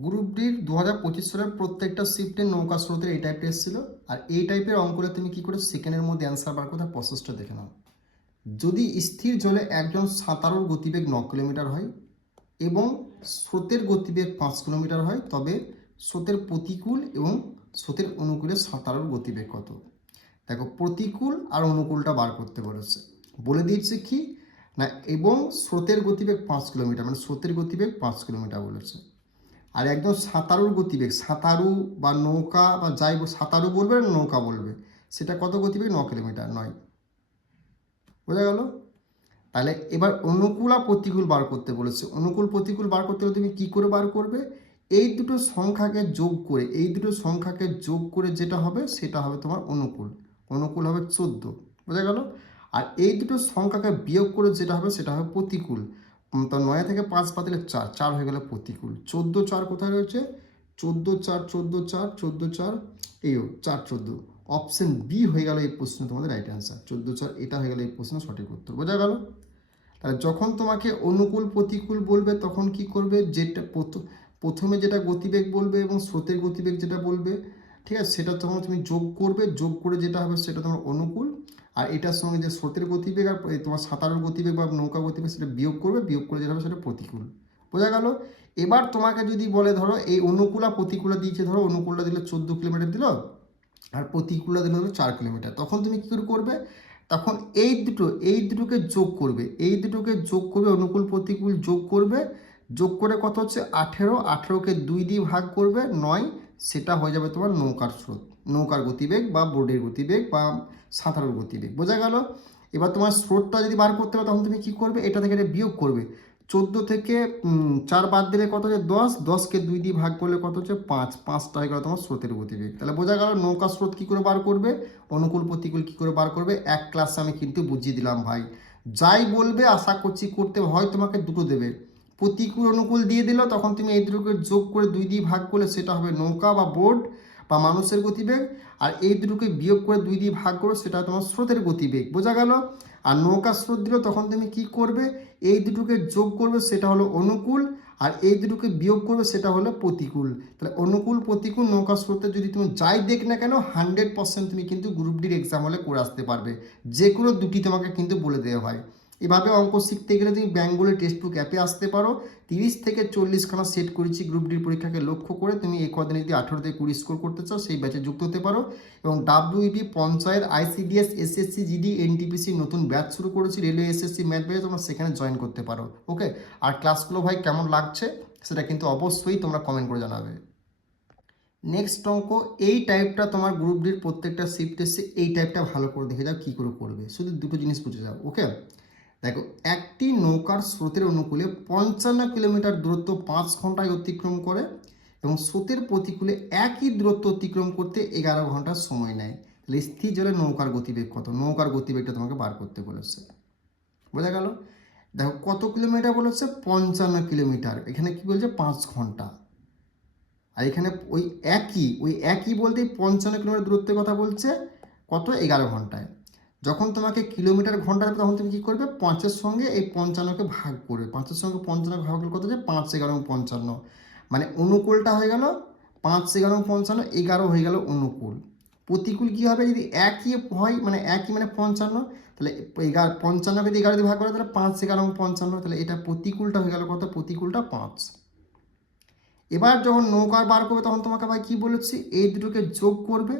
Group ডির 2025 সালের প্রত্যেকটা শিফটে নৌকা স্রোতের এই টাইপের এসেছিল। আর এই টাইপের অঙ্কলে তুমি কি করে সেকেন্ডের মধ্যে অ্যান্সার বার করতে প্রসেসটা দেখে নাও। যদি স্থির জলে একজন সাঁতারুর গতিবেগ 9 কিলোমিটার হয় এবং স্রোতের গতিবেগ 5 কিলোমিটার হয়, তবে স্রোতের প্রতিকূল এবং স্রোতের অনুকূলে সাঁতারুর গতিবেগ কত? দেখো, প্রতিকূল আর অনুকূলটা বার করতে বলেছে। বলে দিয়েছে কি না, এবং স্রোতের গতিবেগ 5 কিলোমিটার, মানে স্রোতের গতিবেগ 5 কিলোমিটার বলেছে। আর একদম সাঁতারুর গতিবেগ, সাঁতারু বা নৌকা বা যাই সাঁতারু বলবে না নৌকা বলবে, সেটা কত গতিবেগ? 9 কিলোমিটার নয়। বোঝা গেল? তাহলে এবার অনুকূল আর প্রতিকূল বার করতে বলেছে। অনুকূল প্রতিকূল বার করতে হলে তুমি কী করে বার করবে? এই দুটো সংখ্যাকে যোগ করে, এই দুটো সংখ্যাকে যোগ করে যেটা হবে সেটা হবে তোমার অনুকূল। অনুকূল হবে 14। বোঝা গেল? আর এই দুটো সংখ্যাকে বিয়োগ করে যেটা হবে সেটা হবে প্রতিকূল। তো 9 থেকে 5 বাদ দিলে 4, 4 হয়ে গেলে প্রতিকূল। 14 4 কোথায় রয়েছে? 14 4 14 4 14 4 এই 4 14। অপশন বি হয়ে গেল এই প্রশ্ন তোমাদের রাইট অ্যান্সার। 14 4 এটা হয়ে গেল এই প্রশ্ন সঠিক উত্তর। বোঝা গেল? তাহলে যখন তোমাকে অনুকূল প্রতিকূল বলবে তখন কি করবে? যেটা প্রথমে যেটা গতিবেগ বলবে এবং স্রোতের গতিবেগ যেটা বলবে, ঠিক আছে, সেটা তখন তুমি যোগ করবে, যোগ করে যেটা হবে সেটা তোমার অনুকূল। আর এটার সঙ্গে যে স্রোতের গতিবেগ আর তোমার সাঁতারের গতিবেগ বা নৌকা গতিবেগ সেটা বিয়োগ করবে, বিয়োগ করে যেটা হবে সেটা প্রতিকূল। বোঝা গেল? এবার তোমাকে যদি বলে ধরো এই অনুকূল আর প্রতিকূলা দিয়েছে, ধরো অনুকূলটা দিলে 14 কিলোমিটার দিল আর প্রতিকূলটা দিলে হলো 4 কিলোমিটার, তখন তুমি কী করে করবে? তখন এই দুটোকে যোগ করবে, এই দুটোকে যোগ করবে, অনুকূল প্রতিকূল যোগ করবে, যোগ করে কত হচ্ছে 18, 18কে 2 দিয়ে ভাগ করবে 9, সেটা হয়ে যাবে তোমার নৌকার স্রোত, নৌকার গতিবেগ বা বোর্ডের গতিবেগ বা সাঁতারের গতিবেগ। বোঝা গেল? এবার তোমার স্রোতটা যদি বার করতে হবে তখন তুমি কী করবে? এটা থেকে এটা বিয়োগ করবে। 14 থেকে 4 বাদ দিলে কত হচ্ছে 10, 10কে 2 দিয়ে ভাগ করলে কত হচ্ছে 5, 5টা হয়ে গেল তোমার স্রোতের গতিবেগ। তাহলে বোঝা গেল নৌকা স্রোত কী করে বার করবে, অনুকূল প্রতিকূল কী করে বার করবে। এক ক্লাসে আমি কিন্তু বুঝিয়ে দিলাম ভাই। যাই বলবে আশা করছি করতে হয়, তোমাকে দুটো দেবে, প্রতিকূল অনুকূল দিয়ে দিল, তখন তুমি এই দুটোকে যোগ করে 2 দিয়ে ভাগ করলে সেটা হবে নৌকা বা বোট বা মানুষের গতিবেগ। আর এই দুটোকে বিয়োগ করে 2 দিয়ে ভাগ করো, সেটা তোমার স্রোতের গতিবেগ। বোঝা গেল? আর নৌকা স্রোত দিল তখন তুমি কি করবে? এই দুটোকে যোগ করবে, সেটা হলো অনুকূল, আর এই দুটোকে বিয়োগ করবে, সেটা হলো প্রতিকূল। তাহলে অনুকূল প্রতিকূল নৌকা স্রোতে যদি তুমি যাই দেখ না কেন 100% তুমি কিন্তু গ্রুপ ডির এক্সাম হলে করে আসতে পারবে। যে কোনো দুটি তোমাকে কিন্তু বলে দেওয়া হয়। এভাবে অঙ্ক শিখতে গেলে তুমি বেঙ্গলি টেক্সটবুক অ্যাপে আসতে পারো। 30 থেকে 40খানা সেট করেছি গ্রুপ ডির পরীক্ষাকে লক্ষ্য করে। তুমি এই কদিনে যদি 18 থেকে 20 স্কোর করতে চাও সেই ব্যাচে যুক্ত হতে পারো। এবং WEB panchayat ICDS SSC GD NTPC নতুন ব্যাচ শুরু করেছি, রেলওয়ে SSC ম্যাথ ব্যাচে, তোমরা সেখানে জয়েন করতে পারো। ওকে? আর ক্লাসগুলো ভাই কেমন লাগছে সেটা কিন্তু অবশ্যই তোমরা কমেন্ট করে জানাবে। নেক্সট অঙ্ক, এই টাইপটা তোমার গ্রুপ ডির প্রত্যেকটা শিফট এসে এই টাইপটা ভালো করে দেখে যাও কী করে করবে, শুধু দুটো জিনিস বুঝে যাও। ওকে? দেখো, একটি নৌকার স্রোতের অনুকূলে 55 কিলোমিটার দূরত্ব 5 ঘন্টায় অতিক্রম করে এবং স্রোতের প্রতিকূলে একই দূরত্ব অতিক্রম করতে 11 ঘন্টার সময় নেয়। তাহলে স্থির জলে নৌকার গতিবেগ কত? নৌকার গতিবেগটা তোমাকে বার করতে বলেছে। বোঝা গেল? দেখো কত কিলোমিটার বলেছে? 55 কিলোমিটার। এখানে কি বলছে? 5 ঘন্টা। আর এখানে ওই একই বলতে 55 কিলোমিটার দূরত্বের কথা বলছে, কত? 11 ঘন্টায়। যখন তোমাকে কিলোমিটার ঘন্টা দেবে তখন তুমি কী করবে? 5-এর সঙ্গে এই 55কে ভাগ করবে। 5-এর সঙ্গে 55 ভাগ করলে কত হচ্ছে? 5 11 55, মানে অনুকূলটা হয়ে গেল 5 11 55, 11 হয়ে গেল অনুকূল। প্রতিকূল কী হবে? যদি একই হয়, মানে একই মানে 55, তাহলে 55কে যদি 11 দিয়ে ভাগ করে তাহলে 5 11 55, তাহলে এটা প্রতিকূলটা হয়ে গেল কত? প্রতিকূলটা 5। এবার যখন নৌকার বার করবে তখন তোমাকে ভাই কী বলেছি? এই দুটোকে যোগ করবে,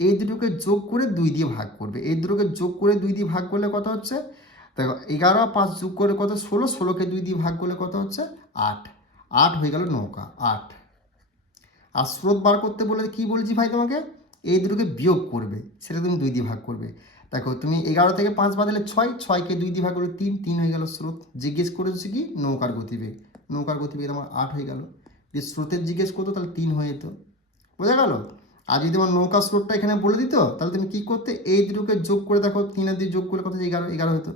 এই দুটোকে যোগ করে 2 দিয়ে ভাগ করবে। এই দুটোকে যোগ করে 2 দিয়ে ভাগ করলে কত হচ্ছে? দেখো 11 আর 5 যোগ করে কত? 16, 16কে 2 দিয়ে ভাগ করলে কত হচ্ছে? 8, 8 হয়ে গেল নৌকা, 8। আর স্রোত বার করতে বলে কি বলছি ভাই তোমাকে? এই দুটোকে বিয়োগ করবে, সেটা তুমি 2 দিয়ে ভাগ করবে। দেখো তুমি 11 থেকে 5 বাদলে 6, 6কে 2 দিয়ে ভাগ করলে 3, 3 হয়ে গেল স্রোত। জিজ্ঞেস করেছে কি? নৌকার গতিবেগ। নৌকার গতিবেগ আমার 8 হয়ে গেল। যদি স্রোতের জিজ্ঞেস করতো তাহলে 3 হয়ে যেত। বোঝা গেল? আর যদি তোমার নৌকা স্রোতটা এখানে বলে দিত তাহলে তুমি কী করতে? এই দুটোকে যোগ করে দেখো, 3 দিয়ে যোগ করলে কত? 11, 11 হতো।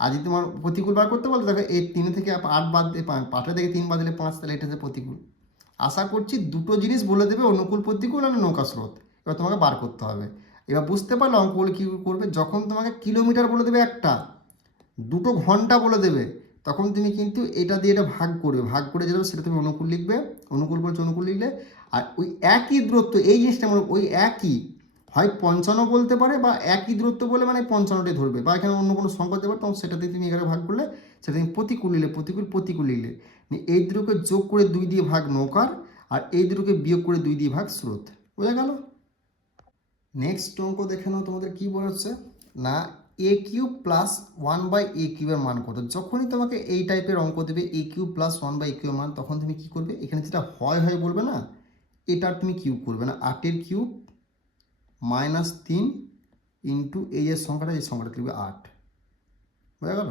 আর যদি তোমার প্রতিকূল বার করতে বলতো, দেখো এই 3 থেকে 8 বাদ দিয়ে 5 থেকে 3 বাদ দিলে 5, তাহলে এটা হচ্ছে প্রতিকূল। আশা করছি দুটো জিনিস বলে দেবে, অনুকূল প্রতিকূল আর নৌকা স্রোত। এবার তোমাকে বার করতে হবে। এবার বুঝতে পারলে অঙ্কগুলো কী করবে? যখন তোমাকে কিলোমিটার বলে দেবে একটা, দুটো ঘন্টা বলে দেবে, তখন তুমি কিন্তু এটা দিয়ে এটা ভাগ করবে, ভাগ করে যেটা সেটা তুমি অনুকূল লিখবে, অনুকূল বলছে অনুকূল লিখলে। আর ওই একই দূরত্ব, এই জিনিসটা ওই একই হয় 55 বলতে পারে বা একই দূরত্ব বলে মানে 55টাই ধরবে, বা এখানে অন্য কোনো সংখ্যা দিতে পারে, তখন সেটাতে তুমি এখানে ভাগ করলে সেটা তুমি প্রতিকূল লিখলে, প্রতিকূল লিখলে। এই দুটোকে যোগ করে 2 দিয়ে ভাগ নৌকার, আর এই দুটোকে বিয়োগ করে 2 দিয়ে ভাগ স্রোত। বোঝা গেল? নেক্সট অঙ্ক দেখে নাও, তোমাদের কি বলেছে না এ কিউব প্লাস 1/a কিউবের মান কত। যখনই তোমাকে এই টাইপের অঙ্ক দেবে এ কিউব প্লাস 1/a কিউবের মান, তখন তুমি কি করবে, এখানে যেটা হয় বলবে না, এটার তুমি কিউব করবে না। 8 কিউব -3 ইন্টু এই যে সংখ্যাটা, এই সংখ্যাটা লিখবে 8। বোঝা গেল?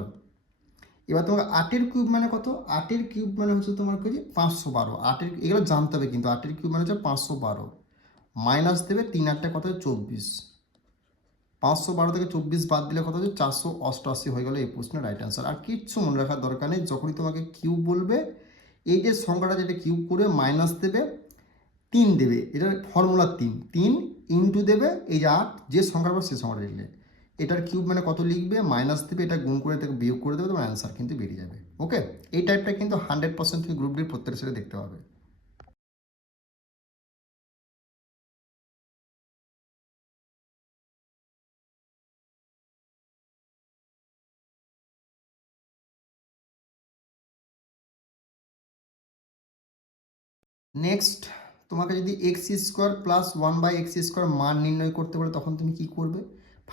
এবার তোমাকে 8 কিউব মানে কত, 8 কিউব মানে হচ্ছে তোমার কি 512। এগুলো জানতে হবে কিন্তু, 8 কিউব মানে হচ্ছে 512, মাইনাস দেবে 3 8 কত 24, 512 থেকে 24 বাদ দিলে কত হচ্ছে 488 হয়ে গেল এই প্রশ্নের রাইট অ্যান্সার। আর কিচ্ছু মনে রাখার দরকার নেই, যখনই তোমাকে কিউব বলবে এই যে সংখ্যাটা যেটা কিউব করবে মাইনাস দেবে 3 দেবে, এটার ফর্মুলা 3 ইন্টু দেবে এই যে 8, যে সংখ্যার পর সে সংখ্যাটা লিখলে এটার কিউব মানে কত লিখবে, মাইনাস দেবে, এটা গুণ করে তাকে বিয়োগ করে দেবে, তোমার অ্যান্সার কিন্তু বেরিয়ে যাবে। ওকে, এই টাইপটা কিন্তু 100% তুমি গ্রুপ ডির প্রত্যেকটা সেটা দেখতে পাবে। নেক্সট, তোমাকে যদি x² প্লাস 1/x² মান নির্ণয় করতে বলে, তখন তুমি কি করবে,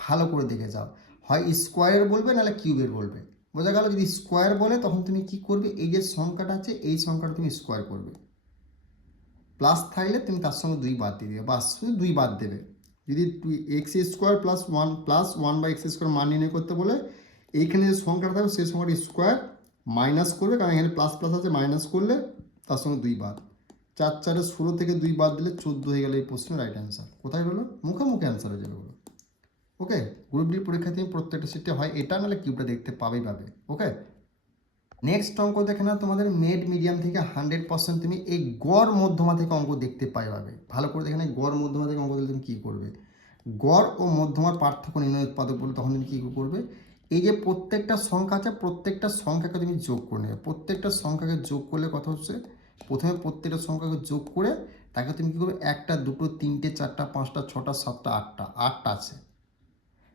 ভালো করে দেখে যাও, হয় স্কোয়ারের বলবে নাহলে কিউবের বলবে। বোঝা গেল? যদি স্কোয়ার বলে তখন তুমি কি করবে, এই যে সংখ্যাটা আছে এই সংখ্যাটা তুমি স্কোয়ার করবে, প্লাস থাকলে তুমি তার সঙ্গে 2 বাদ দিয়ে দেবে, বা শুধু 2 বাদ দেবে। যদি x² প্লাস 1/x² মান নির্ণয় করতে বলে, এইখানে যে সংখ্যাটা থাকবে সেই সংখ্যাটা স্কোয়ার মাইনাস করবে, কারণ এখানে প্লাস প্লাস আছে, মাইনাস করলে তার সঙ্গে 2 বাদ, 4 4 16 থেকে 2 বাদ দিলে 14 হয়ে গেল এই প্রশ্নের রাইট অ্যান্সার। কোথায় হলো, মুখে অ্যান্সার হয়ে যাবে বলো। ওকে, গ্রুপ ডি পরীক্ষা তুমি প্রত্যেকটা সিটে হয় এটা নাহলে কিউবটা দেখতে পাবে। ওকে, নেক্সট অঙ্ক দেখে না, তোমাদের মেড মিডিয়াম থেকে 100% তুমি এই গড় মধ্যমা থেকে অঙ্ক দেখতে পাবে। ভালো করে দেখে না, গড় মধ্যমা থেকে অঙ্ক দিলে তুমি কী করবে, গড় ও মধ্যমার পার্থক্য নির্ণয় উৎপাদক বলে, তখন তুমি কী করবে, এই যে প্রত্যেকটা সংখ্যা আছে প্রত্যেকটা সংখ্যাকে তুমি যোগ করে নেবে। প্রত্যেকটা সংখ্যাকে যোগ করলে কথা হচ্ছে, প্রথমে প্রত্যেকটা সংখ্যাকে যোগ করে তাকে তুমি কী করবে, 1 2 3 4 5 6 7 8 8টা আছে,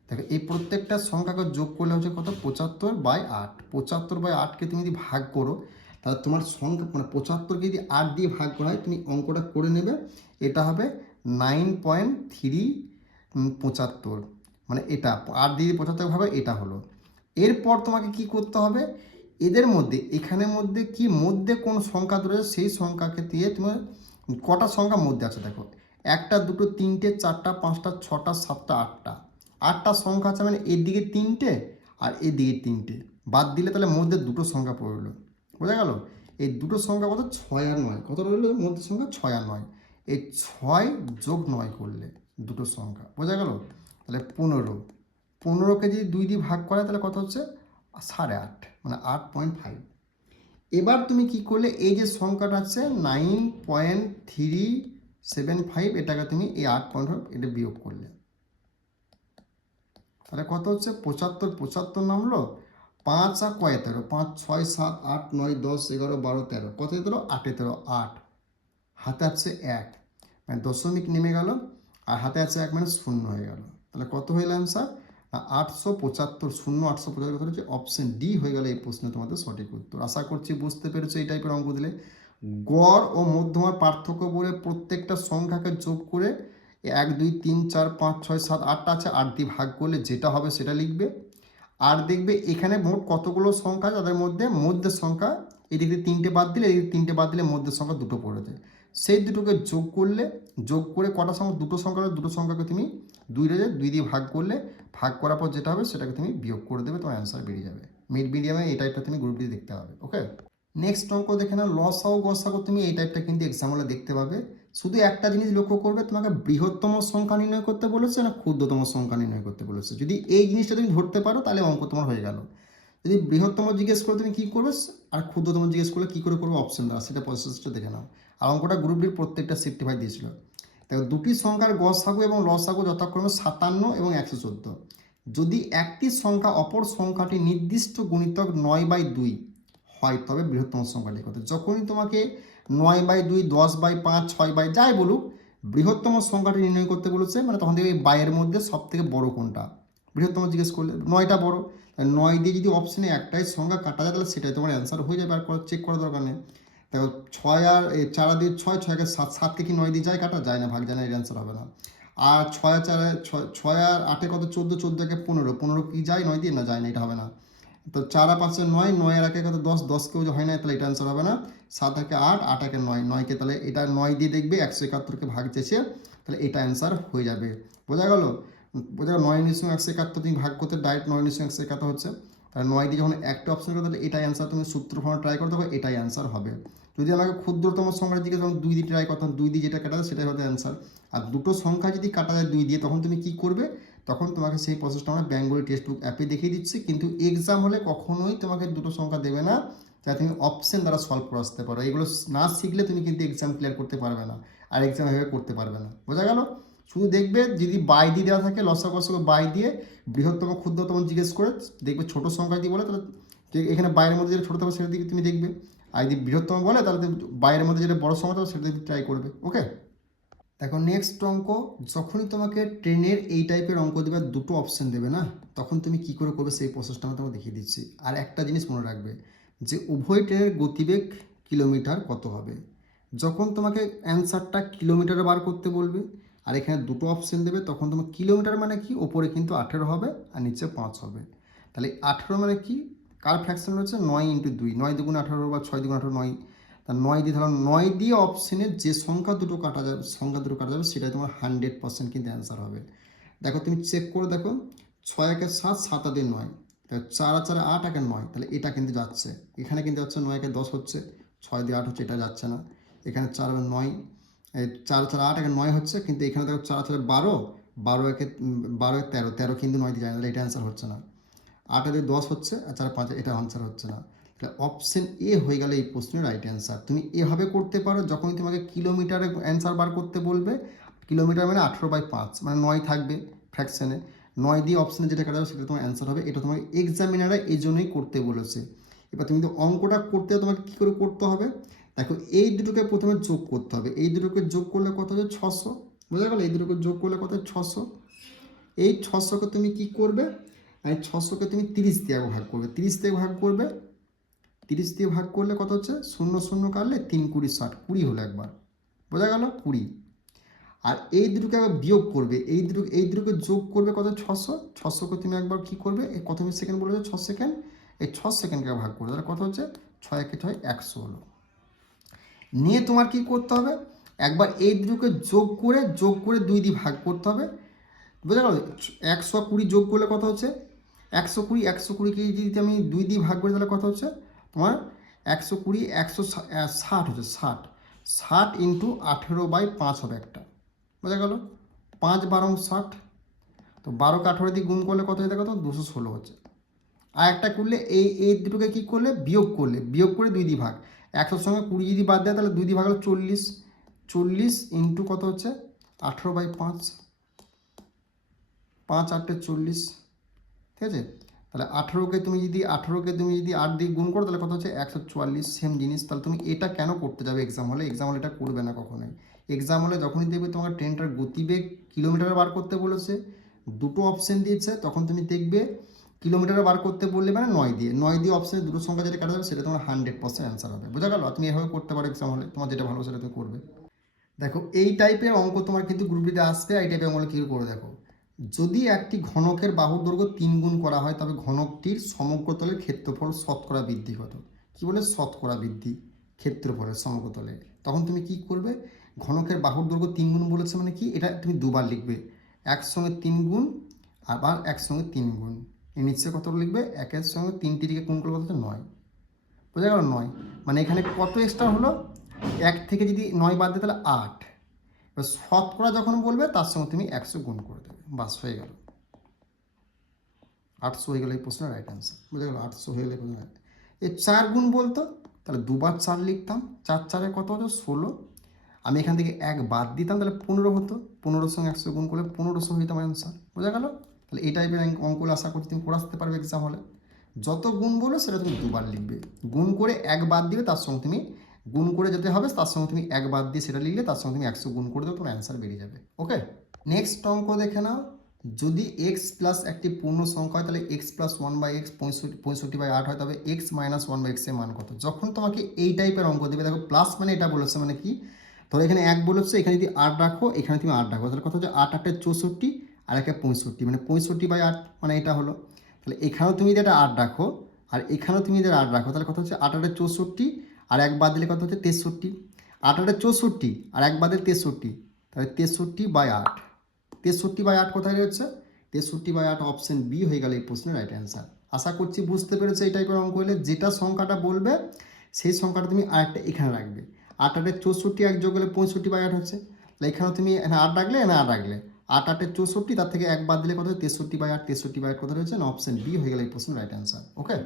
দেখো এই প্রত্যেকটা সংখ্যাকে যোগ করলে হচ্ছে কত, 75/8। 75/8কে তুমি যদি ভাগ করো, তাহলে তোমার সংখ্যা মানে 75কে যদি 8 দিয়ে ভাগ করা হয়, তুমি অঙ্কটা করে নেবে, এটা হবে 9.375, মানে এটা 8 দিয়ে 75 ভাবে এটা হলো। এরপর তোমাকে কি করতে হবে, এদের মধ্যে এখানের মধ্যে কি মধ্যে কোন সংখ্যা রয়েছে সেই সংখ্যাকে দিয়ে তোমার কটা সংখ্যা মধ্যে আছে দেখো, 1 2 3 4 5 6 7 8টা সংখ্যা আছে, মানে এদিকে 3টে আর এদিকে 3টে বাদ দিলে তাহলে মধ্যে দুটো সংখ্যা পড়লো। বোঝা গেল? এই দুটো সংখ্যা কত, 6 আর 9, কত রইল মধ্যে সংখ্যা 6 আর 9, এই 6 যোগ 9 করলে দুটো সংখ্যা। বোঝা গেল? তাহলে 15কে যদি 2 দিয়ে ভাগ করে তাহলে কত হচ্ছে 8.5, মানে 8.5। এবার তুমি কি করলে, এই যে সংখ্যাটা আছে 9.375, এটাকে তুমি এই 8.5 এটা বিয়োগ করলে, তাহলে কত হচ্ছে 75 নামলো, 5 আর কয় 13, 5 6 7 8 9 10 11 12 13, কত 13 8 13 8, হাতে আছে 1, মানে দশমিক নেমে গেল, আর হাতে আছে 1 মানে শূন্য হয়ে গেল। তাহলে কত হইল অ্যান্সার, 875, 875 কথা হচ্ছে অপশন ডি হয়ে গেল এই প্রশ্নে তোমাদের সঠিক উত্তর। আশা করছি বুঝতে পেরেছো। এই টাইপের অঙ্ক দিলে গড় ও মধ্যমার পার্থক্য বলে প্রত্যেকটা সংখ্যাকে যোগ করে 1 2 3 4 5 6 7 8টা আছে, 8 দিয়ে ভাগ করলে যেটা হবে সেটা লিখবে। আর দেখবে এখানে মোট কতগুলো সংখ্যা, তাদের মধ্যে সংখ্যা এদিকে 3টে বাদ দিলে, এদিকে 3টে বাদ দিলে মধ্যের সংখ্যা 2টো পড়ে যায়, সেই দুটোকে যোগ করলে, যোগ করে কটা সংখ্যা, দুটো সংখ্যাকে তুমি 2 দিয়ে ভাগ করলে, ভাগ করার পর যেটা হবে সেটাকে তুমি বিয়োগ করে দেবে, তোমার অ্যান্সার বেরিয়ে যাবে। মিড মিডিয়ামে এই টাইপটা তুমি গ্রুপ দিয়ে দেখতে পাবে। ওকে, নেক্সট অঙ্ক দেখে না, লসাগু গসাগু তুমি এই টাইপটা কিন্তু এক্সাম হলে দেখতে পাবে। শুধু একটা জিনিস লক্ষ্য করবে, তোমাকে বৃহত্তম সংখ্যা নির্ণয় করতে বলেছে না ক্ষুদ্রতম সংখ্যা নির্ণয় করতে বলেছে। যদি এই জিনিসটা তুমি ধরতে পারো তাহলে অঙ্ক তোমার হয়ে গেল। যদি বৃহত্তম জিজ্ঞেস করে তুমি কী করবে, আর ক্ষুদ্রতম জিজ্ঞেস করলে কী করে করবে অপশন দ্বারা, সেটা প্রসেসটা দেখে নাও। আর অঙ্কটা গ্রুপ ডির প্রত্যেকটা শিফটে ভাই দিয়েছিল। দেখো দুটি সংখ্যার গসাগু এবং লসাগু যথাক্রমে 57 এবং 114। যদি একটি সংখ্যা অপর সংখ্যাটি নির্দিষ্ট গুণিতক 9/2 হয়, তবে বৃহত্তম সংখ্যাটি কত। যখনই তোমাকে 9/2, 10/5, 6 যাই বলুক, বৃহত্তম সংখ্যাটি নির্ণয় করতে বলেছে, মানে তখন থেকে এই বাইয়ের মধ্যে সব থেকে বড় কোনটা, বৃহত্তম জিজ্ঞেস করলে 9টা বড়, 9 দিয়ে যদি অপশানে একটাই সংখ্যা কাটা যায় তাহলে সেটাই তোমার অ্যান্সার হয়ে যাবে, আর চেক করার দরকার নেই। দেখো 6 আর 4 দিয়ে 6, 6কে 7, 7কে কি 9 দিয়ে যায় কাটা যায় না, ভাগ যায় না, এর অ্যান্সার হবে না। আর 6 আর 4, 6 আর 8 কত 14, 14কে 15, 15 কি যায় 9 দিয়ে, না যায় না, এটা হবে না। তো 4 আর 5 9, 9 আর 1 কত 10, 10কেও হয় না, তাহলে এটা অ্যান্সার হবে না। 7 একে 8, 8 একে 9, 9কে তাহলে এটা 9 দিয়ে দেখবে 171কে ভাগ চেয়েছে, তাহলে এটা অ্যান্সার হয়ে যাবে। বোঝা গেল? 9 171 তুমি ভাগ করতে ডাইরেক্ট 9 171 হচ্ছে, তাহলে 9 দিয়ে যখন একটা অপশন করো তাহলে এটাই অ্যান্সার। তুমি সূত্র ফর্মে ট্রাই করতে হবে, এটাই অ্যান্সার হবে। যদি আমাকে ক্ষুদ্রতম সংখ্যা দিকে যখন 2 দিয়ে ট্রাই করতাম, 2 দিয়ে যেটা কাটা যায় সেটাই হবে অ্যান্সার। আর দুটো সংখ্যা যদি কাটা যায় 2 দিয়ে, তখন তুমি কি করবে, তখন তোমাকে সেই প্রসেসটা আমরা বেঙ্গলি টেক্সট বুক অ্যাপে দেখিয়ে দিচ্ছি। কিন্তু এক্সাম হলে কখনোই তোমাকে দুটো সংখ্যা দেবে না, যাতে তুমি অপশন দ্বারা সলভ করে আসতে পারো। এগুলো না শিখলে তুমি কিন্তু এক্সাম ক্লিয়ার করতে পারবে না, আর এক্সাম এভাবে করতে পারবে না। বোঝা গেল? শুধু দেখবে যদি বাই দিয়ে দেওয়া থাকে, লসাগু বাই দিয়ে বৃহত্তম ক্ষুদ্রতম জিজ্ঞেস করে দেখবে, ছোট সংখ্যা দিয়ে বলে তাহলে এখানে বাইরের মধ্যে যেটা ছোটো থাকবে সেটা দিকে তুমি দেখবে, আর যদি বৃহত্তম বলে তাহলে বাইরের মধ্যে যেটা বড় সংখ্যা থাকবে সেটা ট্রাই করবে। ওকে, দেখো নেক্সট অঙ্ক, যখনই তোমাকে ট্রেনের এই টাইপের অঙ্ক দেবে, দুটো অপশান দেবে না, তখন তুমি কি করে করবে সেই প্রসেসটা আমি তোমাকে দেখিয়ে দিচ্ছি। আর একটা জিনিস মনে রাখবে যে উভয় ট্রেনের গতিবেগ কিলোমিটার কত হবে। যখন তোমাকে অ্যান্সারটা কিলোমিটারে বার করতে বলবে আর এখানে দুটো অপশান দেবে, তখন তোমার কিলোমিটার মানে কি, ওপরে কিন্তু 18 হবে আর নিচে 5 হবে। তাহলে 18 মানে কি, কার ফ্র্যাকশন রয়েছে 9 × 2, 9 2 18 বা 6 2 18, 9, তা 9 দিয়ে ধরো 9 দিয়ে অপশানে যে সংখ্যা দুটো কাটা যাবে সেটাই তোমার 100% কিন্তু অ্যান্সার হবে। দেখো তুমি চেক করে দেখো, 6 একে 7, 7 আর 9, 4 আর 4 8 একে 9, তাহলে এটা কিন্তু যাচ্ছে, এখানে কিন্তু যাচ্ছে 9 একে 10 হচ্ছে, 6 দিয়ে 8 হচ্ছে, এটা যাচ্ছে না। এখানে 4 আর 9, 4 4 8 একে 9 হচ্ছে, কিন্তু এখানে দেখো 4 4 12, 12 একে 12 13, 13 কিন্তু 9 দিয়ে যায় না, তাহলে এটা অ্যান্সার হচ্ছে না। 8 আর 10 হচ্ছে, আর 4 5, এটা আনসার হচ্ছে না। তাহলে অপশন এ হয়ে গেল এই প্রশ্নের রাইট অ্যান্সার। তুমি এভাবে করতে পারো, যখনই তোমাকে কিলোমিটারে অ্যান্সার বার করতে বলবে, কিলোমিটার মানে 18/5, মানে 9 থাকবে ফ্র্যাকশানে, 9 দিয়ে অপশানে যেটা কাটা যাবে সেটা তোমার অ্যান্সার হবে। এটা তোমাকে এক্সামিনাররা এই জন্যই করতে বলেছে। এবার তুমি তো অঙ্কটা করতে তোমাকে কী করে করতে হবে, দেখো এই দুটোকে প্রথমে যোগ করতে হবে, এই দুটোকে যোগ করলে কত হবে 600, বোঝা গেল? এই দুটোকে যোগ করলে কত 600, এই 600কে তুমি কি করবে, এই 600কে তুমি 30 দিয়ে ভাগ করবে, 30 দিয়ে ভাগ করবে, 30 দিয়ে ভাগ করলে কত হচ্ছে, 0 0 কাটলে 3 20 60, 20 হলো একবার, বোঝা গেল 20। আর এই দুটোকে আবার বিয়োগ করবে, এই দুটোকে যোগ করবে কত 600, 600কে তুমি একবার কি করবে, এই কত সেকেন্ড বলেছে 6 সেকেন্ড, এই 6 সেকেন্ডকে ভাগ করবে, তাহলে কত হচ্ছে 6 একে 6 100 হলো। নিয়ে তোমার কি করতে হবে, একবার এই দুটোকে যোগ করে 2 দিয়ে ভাগ করতে হবে, বোঝা গেল? 120 যোগ করলে কত হচ্ছে 120কে যদি আমি 2 দিয়ে ভাগ করি তাহলে কত হচ্ছে তোমার 120, 160 হচ্ছে, 60 ইন্টু 18/5 হবে একটা, বোঝা গেল? 5 12 60, তো 12কে 18 দিয়ে গুণ করলে কত হয়ে কত 216 হচ্ছে। আর একটা করলে এই দুটোকে কী করলে বিয়োগ করে 2 দিয়ে ভাগ, 100 সঙ্গে 20 যদি বাদ দেয় তাহলে 2 দিয়ে ভাগ হলো 40, 40 ইন্টু কত হচ্ছে 18/5, 5 8 40, ঠিক আছে? তাহলে 18কে তুমি যদি 8 দিয়ে গুণ করো তাহলে কত হচ্ছে 144, সেম জিনিস। তাহলে তুমি এটা কেন করতে যাবে এক্সাম হলে এটা করবে না কখনোই। এক্সাম হলে যখনই দেখবে তোমার ট্রেনটার গতিবেগ কিলোমিটারে বার করতে বলেছে, দুটো অপশান দিয়েছে, তখন তুমি দেখবে কিলোমিটারে বার করতে বললে মানে 9 দিয়ে অপশানে দুটো সংখ্যা যেটা কাটা যাবে সেটা তোমার 100% অ্যান্সার হবে, বোঝা গেল? তুমি এভাবে করতে পারো এক্সাম হলে, তোমার যেটা ভালো সেটা তুমি করবে। দেখো এই টাইপের অঙ্ক তোমার কিন্তু গ্রুপ ডিতে আসবে, এই টাইপের অঙ্কগুলো কী করে দেখো, যদি একটি ঘনকের বাহুর দৈর্ঘ্য 3 গুণ করা হয় তবে ঘনকটির সমগ্রতলের ক্ষেত্রফল শতকরা বৃদ্ধি কত। কি বলে শতকরা বৃদ্ধি ক্ষেত্রফলের সমগ্রতলে, তখন তুমি কি করবে, ঘনকের বাহুর দৈর্ঘ্য 3 গুণ বলেছে মানে কি, এটা তুমি দুবার লিখবে, একসঙ্গে 3 গুণ আবার একসঙ্গে 3 গুণ, এর নিচে কত লিখবে, একের সঙ্গে 3টি দিকে গুণ করলে কত হচ্ছে 9, বোঝা গেল? 9 মানে এখানে কত এক্সট্রা হলো, 1 থেকে যদি 9 বাদ দেয় তাহলে 8, এবার শতকরা যখন বলবে তার সঙ্গে তুমি 100 গুণ করে দেবে, বাস হয়ে গেল, 800 হয়ে গেল এই প্রশ্নের রাইট অ্যান্সার, বুঝে গেল? 800 হয়ে গেলে প্রশ্ন। এই 4 গুণ বলতো তাহলে দুবার 4 লিখতাম, 4 4 কত হতো 16, আমি এখান থেকে 1 বাদ দিতাম তাহলে 15 হতো, 15 সঙ্গে 100 গুণ করলে 1500 হইতো আমার অ্যান্সার, বোঝা গেল? তাহলে এই টাইপের অঙ্কগুলো আশা করছি তুমি করে আসতে পারবে এক্সাম হলে। যত গুণ বলো সেটা তুমি দুবার লিখবে, গুণ করে এক বাদ দিবে, তার সঙ্গে তুমি গুণ করে যেতে হবে, তার সঙ্গে তুমি এক বাদ দিয়ে সেটা লিখলে তার সঙ্গে তুমি 100 গুণ করে দেবে, তোমার অ্যান্সার বেরিয়ে যাবে। ওকে, নেক্সট অঙ্ক দেখে নাও। যদি এক্স প্লাস একটি পূর্ণ সংখ্যা হয় তাহলে x plus one by x 65/8 হয়, তবে এক্স মাইনাস ওয়ান বাই এক্সের মান কত? যখন তোমাকে এই টাইপের অঙ্ক দেবে, দেখো প্লাস মানে এটা বলেছে মানে কি, ধরো এখানে 1 বলেছে, এখানে যদি 8 রাখো, এখানে তুমি 8 রাখো, তাহলে কথা হচ্ছে 8 8 64 আর 1 65, মানে 65/8 মানে এটা হলো। তাহলে এখানেও তুমি যদি এটা 8 রাখো আর এখানেও তুমি যদি 8 রাখো, তাহলে কথা হচ্ছে 8 8 64 আর 1 বাদ দিলে কত হচ্ছে 63, 8 8 64 আর 1 বাদ দিলে 63, তাহলে 63/8, 63/8 কোথায় রয়েছে? 63/8 অপশন বি হয়ে গেল এই প্রশ্নের রাইট অ্যান্সার। আশা করছি বুঝতে পেরেছো। এই টাইপের অঙ্ক হলে যেটা সংখ্যাটা বলবে সেই সংখ্যাটা তুমি আরেকটা এখানে রাখবে। 8 8 64 এক যোগ হলে 65/8 হচ্ছে, তাহলে এখানে তুমি এখানে 8 রাখলে, এখানে 8 রাখলে, 8 8 64, তার থেকে 1 বাদ দিলে কত হয় 63/8, 63/8 কোথায় রয়েছে না অপশন বি হয়ে গেল এই প্রশ্নের রাইট অ্যান্সার। ওকে,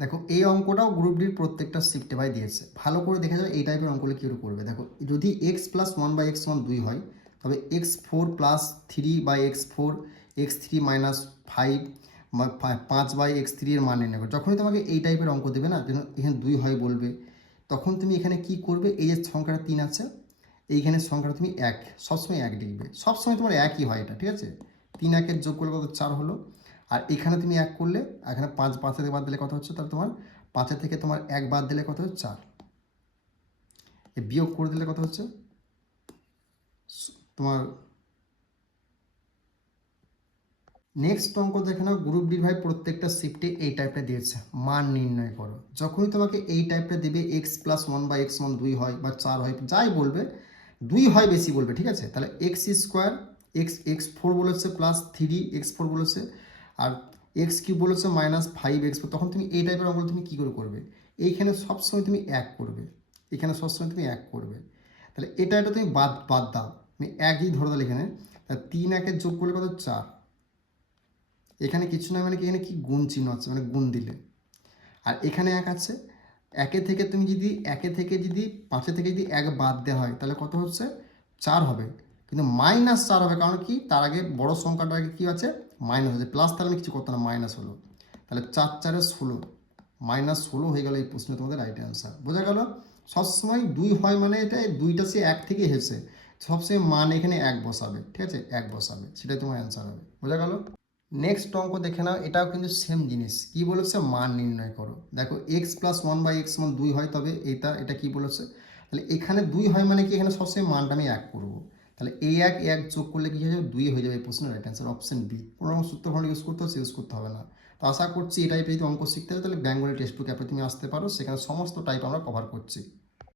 দেখো এই অঙ্কটাও গ্রুপ ডির প্রত্যেকটা শিফটে ভাই দিয়েছে, ভালো করে দেখে যাবে এই টাইপের অঙ্কগুলো কী করে করবে। দেখো যদি x plus one by x সমান 2 হয়, তবে x four plus three by x four, x three minus 5 5/x3 এর মান নির্ণয় করো। যখনই তোমাকে এই টাইপের অঙ্ক দেবে না, যেন এখানে 2 হয় বলবে, তখন তুমি এখানে কি করবে, এই যে সংখ্যাটা 3 আছে, এইখানে সংখ্যাটা তুমি 1, সবসময় 1 লিখবে, সবসময় তোমার একই হয় এটা, ঠিক আছে। 3 1 যোগ করলে কত 4 হলো, আর এখানে তুমি 1 করলে, এখানে 5 5 থেকে বাদ দিলে কত হচ্ছে, তাহলে তোমার 5 থেকে তোমার 1 বাদ দিলে কত হচ্ছে 4, বিয়োগ করে দিলে কত হচ্ছে তোমার। নেক্সট অঙ্ক দেখে নাও, গ্রুপ ডি ভাই প্রত্যেকটা শিফটে এই টাইপটা দিয়েছে, মান নির্ণয় করো। যখনই তোমাকে এই টাইপটা দেবে x plus one by x সমান 2 হয় বা 4 হয়, যাই বলবে, 2 হয় বেশি বলবে, ঠিক আছে। তাহলে এক্স স্কোয়ার, এক্স ফোর বলেছে প্লাস 3x4 বলেছে, আর এক্স কিউব বলেছে মাইনাস 5x4, তখন তুমি এই টাইপের অঙ্কগুলো তুমি কী করে করবে, এইখানে সবসময় তুমি 1 করবে, এখানে সবসময় তুমি 1 করবে, তাহলে এটা তুমি বাদ বাদ দাও, তুমি 1ই ধরে দাও এখানে, তাহলে 3 1 যোগ করলে কত 4, এখানে কিছু না, মানে কি এখানে কি গুণ চিহ্ন আছে, মানে গুণ দিলে, আর এখানে 1 আছে, একে থেকে তুমি যদি 5 থেকে যদি 1 বাদ দেওয়া হয়, তাহলে কত হচ্ছে 4 হবে, কিন্তু -4 হবে, কারণ কি তার আগে বড় সংখ্যাটার আগে কি আছে মাইনাস আছে, প্লাস তাহলে আমি কিছু করতাম না, মাইনাস হলো, তাহলে 4 4 16, -16 হয়ে গেল এই প্রশ্নে তোমাদের রাইট অ্যান্সার। বোঝা গেল, সবসময় 2 হয় মানে এটা 2টা সে 1 থেকে হেসে, সবসময় মান এখানে 1 বসাবে, ঠিক আছে, 1 বসাবে, সেটাই তোমার অ্যান্সার হবে। বোঝা গেল। নেক্সট অঙ্ক দেখে নাও, এটাও কিন্তু সেম জিনিস, কি বলেছে মান নির্ণয় করো। দেখো x plus one by x সমান 2 হয়, তবে এটা কি বলেছে, তাহলে এখানে 2 হয় মানে কি, এখানে সবসময় মানটা আমি 1 করবো, তাহলে এই 1 যোগ করলে কি হয়ে যাবে 2 হয়ে যাবে এই প্রশ্নের রাইট অ্যান্সার অপশন বি। কোনো রকম সূত্র ফল ইউজ করতে হবে, ইউজ করতে হবে না। তো আশা করছি এই টাইপের যদি অঙ্ক শিখতে হবে তাহলে বেঙ্গলি টেক্সট বুক অ্যাপে তুমি আসতে পারো, সেখানে সমস্ত টাইপ আমরা কভার করছি।